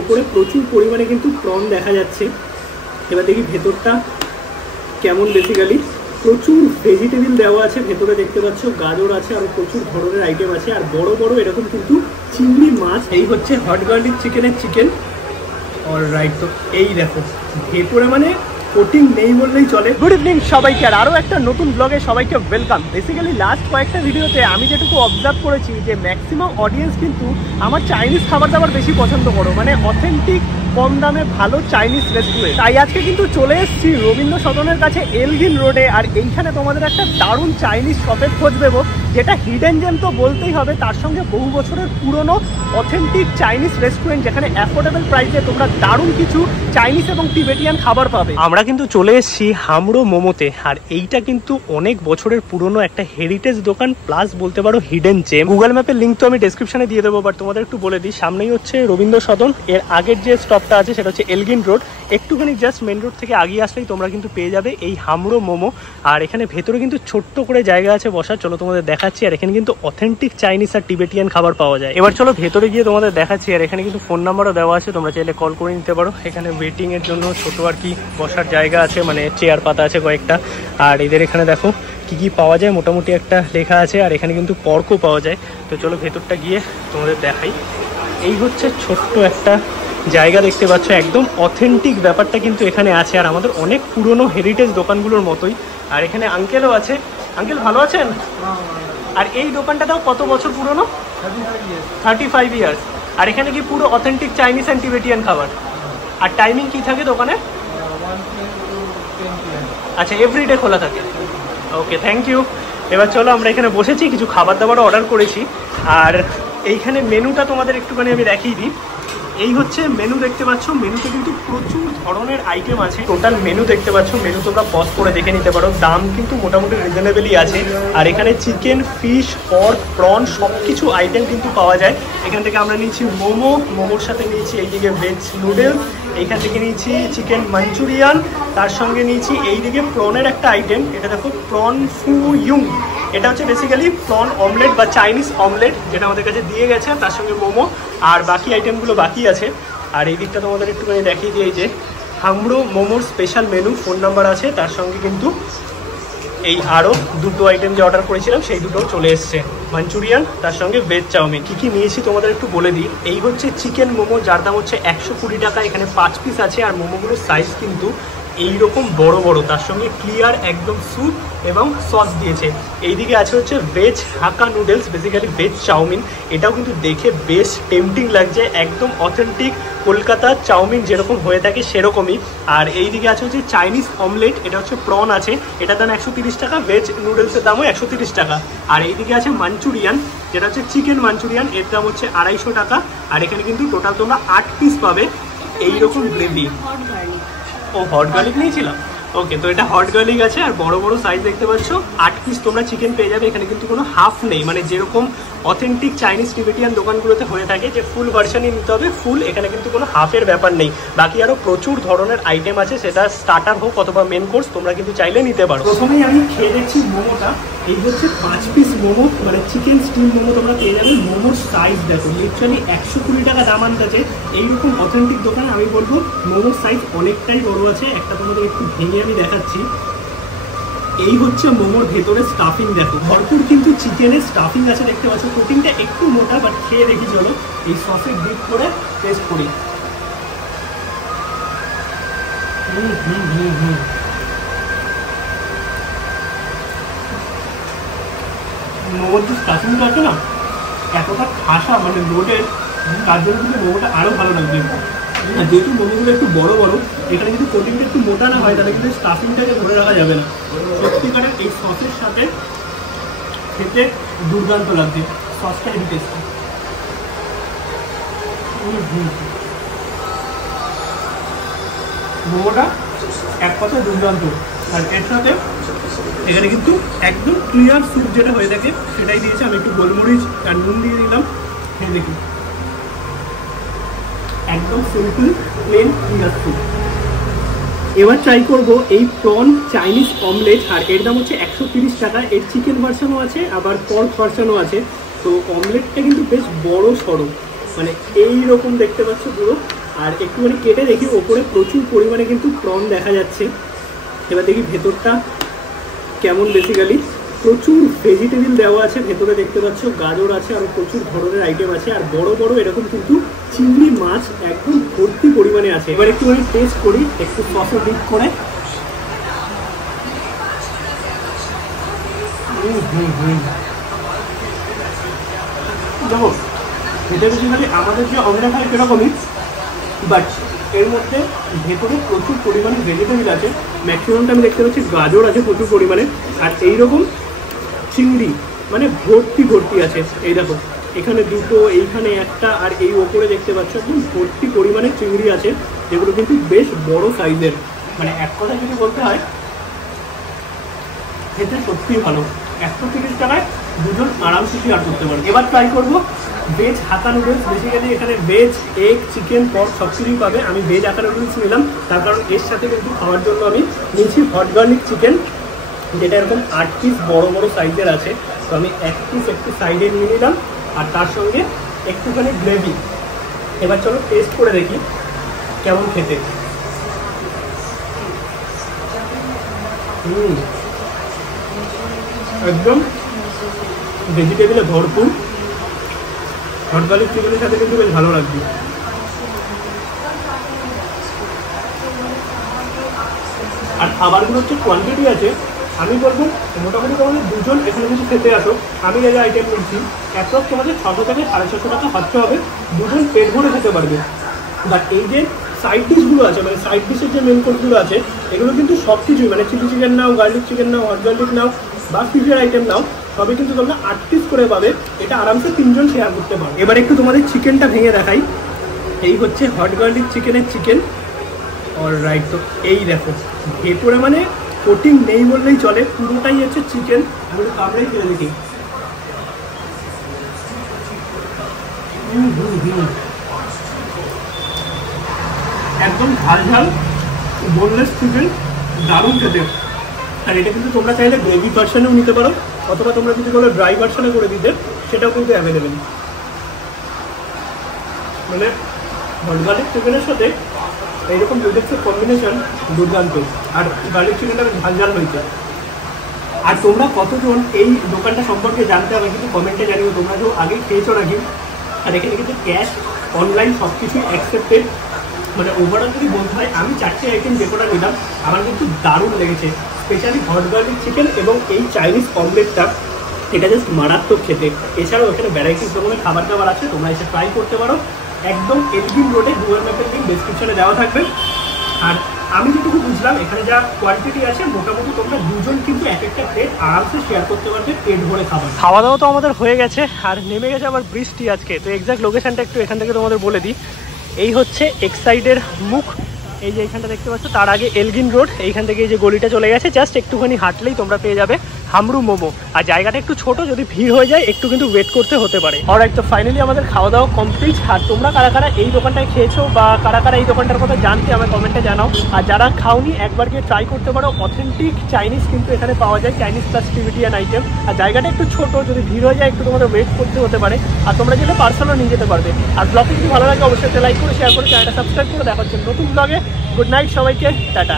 ওপরে প্রচুর পরিমাণে কিন্তু প্রন দেখা যাচ্ছে। এবার দেখি ভেতরটা কেমন। বেসিক্যালি প্রচুর ভেজিটেবিল দেওয়া আছে ভেতরে, দেখতে পাচ্ছ গাজর আছে, আরও প্রচুর ধরনের আইটেম আছে, আর বড় বড় এরকম কিন্তু চিংড়ি মাছ। এই হচ্ছে হট গার্লিক চিকেনের চিকেন। অলরাইট, তো এই দেখো ভেতরে মানে কোটিং নেই বললেই চলে। গুড ইভিনিং সবাইকে, আর আরও একটা নতুন ব্লগে সবাইকে ওয়েলকাম। বেসিক্যালি লাস্ট কয়েকটা ভিডিওতে আমি যেটুকু অবজার্ভ করেছি যে ম্যাক্সিমাম অডিয়েন্স কিন্তু আমার চাইনিজ খাবার দাবার বেশি পছন্দ করো, মানে অথেন্টিক কম দামে ভালো চাইনিজ রেস্টুরেন্ট। তাই আজকে কিন্তু চলে এসেছি রবীন্দ্র সদনের কাছে এলগিন রোডে, আর এইখানে তোমাদের একটা দারুণ চাইনিজ শপের খোঁজ দেবো, যেটা হিডেন জেম তো বলতেই হবে, তার সঙ্গে বহু বছরের পুরনো অথেন্টিক চাইনিজ রেস্টুরেন্ট, যেখানে অ্যাফোর্ডেবল প্রাইসে তোমরা দারুণ কিছু চাইনিজ এবং টিবেটিয়ান খাবার পাবে। আমরা কিন্তু চলে এসেছি হামড়ো মোমোতে, আর এইটা কিন্তু অনেক বছরের পুরনো একটা হেরিটেজ দোকান, প্লাস বলতে পারো হিডেন জেম। গুগল ম্যাপের লিঙ্ক তো আমি ডেসক্রিপশনে দিয়ে দেবো, বাট তোমাদের একটু বলে দিই, সামনেই হচ্ছে রবীন্দ্র সদন, এর আগের যে স্টপটা আছে সেটা হচ্ছে এলগিন রোড। একটুখানি জাস্ট মেন রোড থেকে আগিয়ে আসলেই তোমরা কিন্তু পেয়ে যাবে এই হামড়ো মোমো। আর এখানে ভেতরে কিন্তু ছোট্ট করে জায়গা আছে বসার, চলো তোমাদের দেখাচ্ছি। আর এখানে কিন্তু অথেন্টিক চাইনিজ আর টিবেটিয়ান খাবার পাওয়া যায়। এবার চলো ভেতরে গিয়ে তোমাদের দেখাচ্ছি। আর এখানে কিন্তু ফোন নাম্বারও দেওয়া আছে, তোমরা চাইলে কল করে নিতে পারো। এখানে ওয়েটিং এর জন্য ছোট আর কি বসার জায়গা আছে, মানে চেয়ার পাতা আছে কয়েকটা। আর এদের এখানে দেখো কি কি পাওয়া যায় মোটামুটি একটা লেখা আছে, আর এখানে কিন্তু পর্কও পাওয়া যায়। তো চলো ভেতরটা গিয়ে তোমাদের দেখাই। এই হচ্ছে ছোট্ট একটা জায়গা, দেখতে পাচ্ছ একদম অথেন্টিক ব্যাপারটা কিন্তু এখানে আছে, আর আমাদের অনেক পুরনো হেরিটেজ দোকানগুলোর মতোই। আর এখানে আঙ্কেলও আছে। আঙ্কেল ভালো আছেন? আর এই দোকানটাটাও কত বছর পুরনো? 35 ইয়ার্স। আর এখানে কি পুরো অথেন্টিক চাইনিজ অ্যান্ড টিবেটিয়ান খাবার? আর টাইমিং কি থাকে দোকানে? আচ্ছা, এভরিডে খোলা থাকে। ওকে, থ্যাংক ইউ। এবার চলো আমরা এখানে বসেছি, কিছু খাবার দাবারও অর্ডার করেছি। আর এইখানে মেনুটা তোমাদের একটুখানি আমি দেখিয়ে দিই। এই হচ্ছে মেনু, দেখতে পাচ্ছ মেনুতে কিন্তু প্রচুর ধরনের আইটেম আছে। টোটাল মেনু দেখতে পাচ্ছ, মেনু তোমরা পজ করে দেখে নিতে পারো। দাম কিন্তু মোটামুটি রিজনেবলই আছে। আর এখানে চিকেন, ফিশ, পর্ক, প্রন সব কিছু আইটেম কিন্তু পাওয়া যায়। এখান থেকে আমরা নিয়েছি মোমো, মোমোর সাথে নিয়েছি এইদিকে ভেজ নুডলস, এইখান থেকে নিয়েছি চিকেন মাঞ্চুরিয়ান, তার সঙ্গে নিয়েছি এইদিকে প্রনের একটা আইটেম, এটা দেখো প্রন ফু ইউং। এটা হচ্ছে বেসিক্যালি প্রন অমলেট বা চাইনিজ অমলেট, যেটা আমাদের কাছে দিয়ে গেছে, তার সঙ্গে মোমো। আর বাকি আইটেমগুলো বাকি আছে। আর এই দিকটা তোমাদের একটুখানি দেখিয়ে দিই, যে হামড়ো মোমোর স্পেশাল মেনু, ফোন নাম্বার আছে, তার সঙ্গে কিন্তু এই আরও দুটো আইটেম যে অর্ডার করেছিলাম সেই দুটো চলে এসছে, মাঞ্চুরিয়ান তার সঙ্গে ভেজ চাউমিন। কী কী নিয়েছি তোমাদের একটু বলে দিই। এই হচ্ছে চিকেন মোমো, যার দাম হচ্ছে 120 টাকা। এখানে 5 পিস আছে, আর মোমোগুলোর সাইজ কিন্তু এইরকম বড় বড়, তার সঙ্গে ক্লিয়ার একদম স্যুপ এবং সস দিয়েছে। এইদিকে আছে হচ্ছে veg hakka noodles, basically veg chow mein. এটাও কিন্তু দেখে বেশ টেম্পটিং লাগছে, একদম অথেন্টিক কলকাতার চাউমিন যেরকম হয়ে থাকে সেরকমই। আর এইদিকে আছে হচ্ছে চাইনিজ অমলেট, এটা হচ্ছে প্রন আছে, এটার দাম 130 টাকা, ভেজ নুডলসের দামও 130 টাকা। আর এইদিকে আছে মাঞ্চুরিয়ান, যেটা হচ্ছে চিকেন মাঞ্চুরিয়ান, এর দাম হচ্ছে 250 টাকা। আর এখানে কিন্তু টোটাল তোমরা 8 পিস পাবে এইরকম গ্রেভি। ও হট গার্লিক নিয়েছিলাম, ওকে। তো এটা হট গার্লিক আছে, আর বড় বড় সাইজ দেখতে পাচ্ছ। 8 পিস তোমরা চিকেন পেয়ে যাবে। এখানে কিন্তু কোনো হাফ নেই, মানে যেরকম অথেন্টিক চাইনিজ টিবেটিয়ান দোকানগুলোতে হয়ে থাকে যে ফুল ভার্সনই নিতে হবে ফুল, এখানে কিন্তু কোনো হাফের ব্যাপার নেই। বাকি আরও প্রচুর ধরনের আইটেম আছে, সেটা স্টার্টার হোক অথবা মেন কোর্স, তোমরা কিন্তু চাইলে নিতে পারো। প্রথমেই আমি খেয়ে দেখছি মোমোটা। এই হচ্ছে 5 পিস মোমো, মানে চিকেন স্টিম মোমো তোমরা পেয়ে যাবে। মোমোর সাইজ দেখো, লিটারালি 120 টাকা দাম আনতেছে। এইরকম অথেন্টিক দোকানে আমি বলবো মোমোর সাইজ অনেকটাই বড় আছে। একটা তোমাদের একটু ভেঙে আমি দেখাচ্ছি। এই হচ্ছে মোমোর ভেতরে স্টাফিং, দেখো ভরপুর কিন্তু চিকেনের স্টাফিং আছে, দেখতে পাচ্ছ। কোটিংটা একটু মোটা, বাট খেয়ে দেখি চলো। এই সসে ডিপ করে টেস্ট করি। মোমোর যে স্টাফিংটা আছে না, এতটা খাসা, মানে রোডের, তার জন্য কিন্তু মোমোটা আরও ভালো লাগবে। আর যেহেতু মোমোগুলো একটু বড় বড়, এখানে কিন্তু কোটিংটা একটু মোটা না হয়, তাহলে কিন্তু স্টাফিংটাকে ধরে রাখা যাবে না। সত্যিকারের এই সসের সাথে খেতে দুর্দান্ত লাগছে। সসটা হেভি টেস্টি। মোমোটা এক কথায় দুর্দান্ত। আর এর সাথে এখানে কিন্তু একদম ক্লিয়ার স্যুপ যেটা হয়ে থাকে সেটাই দিয়েছে। আমি একটু গোলমরিচ আর নুন দিয়ে দিলাম, খেয়ে দেখি। একদম সিম্পল প্লেন ক্লিয়ার স্যুপ। এবার ট্রাই করব এই প্রন চাইনিজ অমলেট, আর এর দাম হচ্ছে 130 টাকা। এর চিকেন ভার্সনও আছে, আবার পর্ক ভার্সনও আছে। তো অমলেটটা কিন্তু বেশ বড় সড়ো, মানে এইরকম দেখতে পাচ্ছ পুরো। আর একটুখানি কেটে দেখি, ওপরে প্রচুর পরিমাণে কিন্তু প্রন দেখা যাচ্ছে। এবার দেখি ভেতরটা কেমন। বেসিক্যালি প্রচুর ভেজিটেবল দেওয়া আছে ভেতরে, দেখতে পাচ্ছ গাজর আছে, আরও প্রচুর ধরনের আইটেম আছে। আর বড় বড় এরকম কিন্তু চিংড়ি মাছ একদম ভর্তি পরিমাণে আছে। এবার একটুখানি টেস্ট করি, একটু সসে ডিপ করে। দেখো এটা বেসিক্যালি আমাদের যে অমরা খাই সেরকমই, বাট এর মধ্যে ভেতরে প্রচুর পরিমাণে ভেজিটেবল আছে। ম্যাক্সিমামটা আমি দেখতে পাচ্ছি গাজর আছে প্রচুর পরিমাণে, আর এইরকম চিংড়ি মানে ভর্তি ভর্তি আছে। এই দেখো এখানে দুটো, এইখানে একটা, আর এই ওপরে দেখতে পাচ্ছ একদম ভর্তি পরিমাণে চিংড়ি আছে, যেগুলো কিন্তু বেশ বড় সাইজের। মানে এক কথা যদি বলতে হয়, খেতে সত্যিই ভালো। 130 টাকায় দুজন আরামসে শেয়ার করতে পারে। এবার ট্রাই করবো ভেজ হাক্কা নুডলস। বেসিক্যালি এখানে ভেজ, এগ, চিকেন, পর্ক সব কিছুই পাবে। আমি ভেজ হাক্কা নুডলস নিলাম, তার কারণ এর সাথে কিন্তু খাওয়ার জন্য আমি নিয়েছি হট গার্লিক চিকেন, যেটা এরকম 8 পিস বড় বড় সাইজের আছে। তো আমি 1 পিস একটু সাইডে নিয়ে নিলাম, আর তার সঙ্গে একটুখানি গ্রেভি। এবার চলো টেস্ট করে দেখি কেমন খেতে। একদম ভেজিটেবলে ভরপুর। হট গার্লিক চিকেনের সাথে কিন্তু বেশ ভালো লাগবে। আর খাবারগুলো হচ্ছে কোয়ান্টিটি আছে, আমি বলবো মোটামুটি তোমাদের দুজন এখানে যদি খেতে আসো, আমি যে আইটেম নিচ্ছি অ্যাপ্রক্স তোমাদের 600 থেকে 650 টাকা খরচা হবে, দুজন পেট ভরে খেতে পারবে। বাট এই যে সাইড ডিশগুলো আছে, মানে সাইড ডিশের যে মেন কোর্সগুলো আছে, এগুলো কিন্তু সব কিছুই, মানে চিলি চিকেন নাও, গার্লিক চিকেন নাও, হট গার্লিক নাও, বা ফিশের আইটেম নাও, সবই কিন্তু তোমরা 8 পিস করে পাবে। এটা আরামসে 3 জন শেয়ার করতে পারো। এবার একটু তোমাদের চিকেনটা ভেঙে দেখাই। এই হচ্ছে হট গার্লিক চিকেনের চিকেন। অলরাইট, তো এই দেখো ভেতরে মানে কোটিং নেই বললেই চলে, পুরোটাই হচ্ছে চিকেন। আমি কামড়াই ফেলে দেখি। একদম ঝাল ঝাল বোনলেস চিকেন, দারুণ খেতে। আর এটা কিন্তু তোমরা চাইলে গ্রেভি ভার্সনেও নিতে পারো, অথবা তোমরা যদি বলো ড্রাই ভার্সনে করে দিতে, সেটাও কিন্তু অ্যাভেলেবেল। মানে হট গার্লিক চিকেনের সাথে এইরকম দুধের কম্বিনেশন দুর্দান্ত। আর গার্লিক চিকেনটা ঝাল ঝাল হয়েছে। আর তোমরা কতজন এই দোকানটা সম্পর্কে জানতে হবে কিন্তু কমেন্টে জানিও, তোমরা কেউ আগে খেয়েছো নাকি। আর এখানে কিন্তু ক্যাশ, অনলাইন সব কিছুই অ্যাকসেপ্টেড। মানে ওভারঅল যদি বলতে হয়, আমি 4টে আইটেম যে কটা নিলাম আমার কিন্তু দারুণ লেগেছে। স্পেশালি হট গার্লিক চিকেন এবং এই চাইনিজ অমলেটটা, এটা জাস্ট মারাত্মক খেতে। এছাড়াও এখানে ভ্যারাইটিস ধরনের খাবার দাবার আছে, তোমরা এসে ট্রাই করতে পারো। একদম এলগিন রোডে গুগল ম্যাপের লিঙ্ক ডেসক্রিপশনে দেওয়া থাকবে। আর আমি যেটুকু বুঝলাম এখানে যা কোয়ান্টিটি আছে, মোটামুটি তোমরা দুজন কিন্তু এক একটা প্লেট আরামসে শেয়ার করতে পারবে পেট ভরে খাবার। খাওয়া দাওয়া তো আমাদের হয়ে গেছে, আর নেমে গেছে আবার বৃষ্টি আজকে। তো এক্সাক্ট লোকেশনটা একটু এখান থেকে তোমাদের বলে দিই। এই হচ্ছে এক্সাইডের মুখ, এই যে এইখানটা দেখতে পাচ্ছ, তার আগে এলগিন রোড। এইখান থেকে এই যে গলিটা চলে গেছে, জাস্ট একটুখানি হাঁটলেই তোমরা পেয়ে যাবে হামরু মোমো। আর জায়গাটা একটু ছোট, যদি ভিড় হয়ে যায় একটু কিন্তু ওয়েট করতে হতে পারে। অলরাইট, তো ফাইনালি আমাদের খাওয়া দাওয়া কমপ্লিট। আর তোমরা কারা কারা এই দোকানটায় খেয়েছো বা কারা কারা এই দোকানটার কথা জানতে আমার কমেন্টে জানাও। আর যারা খাওনি একবার গিয়ে ট্রাই করতে পারো। অথেন্টিক চাইনিজ কিন্তু এখানে পাওয়া যায়, চাইনিজ প্লাস টিবেটিয়ান আইটেম। আর জায়গাটা একটু ছোট, যদি ভিড় হয়ে যায় একটু তোমাদের ওয়েট করতে হতে পারে। আর তোমরা যেটা পার্সেলও নিয়ে যেতে পারবে। আর ব্লগটি যদি ভালো লাগে অবশ্যই একটা লাইক করে চ্যানেলটা সাবস্ক্রাইব করে দেখার জন্য নতুন ব্লগে। গুড নাইট সবাইকে, টাটা।